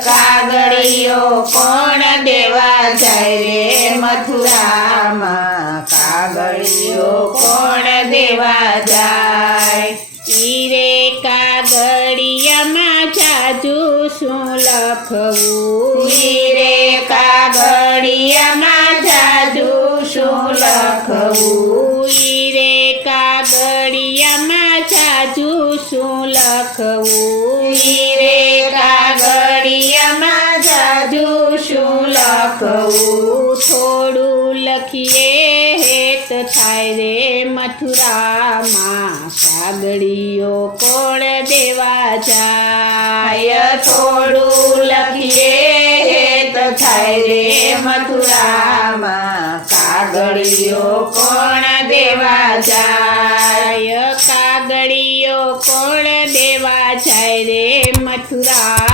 કાગળિયો કોણ દેવા જાય રે મથુરામાં કાગળિયો કોણ દેવા જાય ઈ રે કાગળિયામાં જાજુ શું લખવું ઈ રે કાગળિયામાં જાજુ શું લખવું ઈ રે કાગળિયામાં જાજુ શું લખવું ઈ રે કાગળિયામાં જાજુ શું લખવું થોડું લખીએ હેત થાય રે મથુરામાં કાગળિયો કોણ દેવા જાય થોડું લખીએ હેત થાય રે મથુરામાં કાગળિયો કોણ દેવા જાય કાગળિયો કોણ દેવા જાય રે મથુરા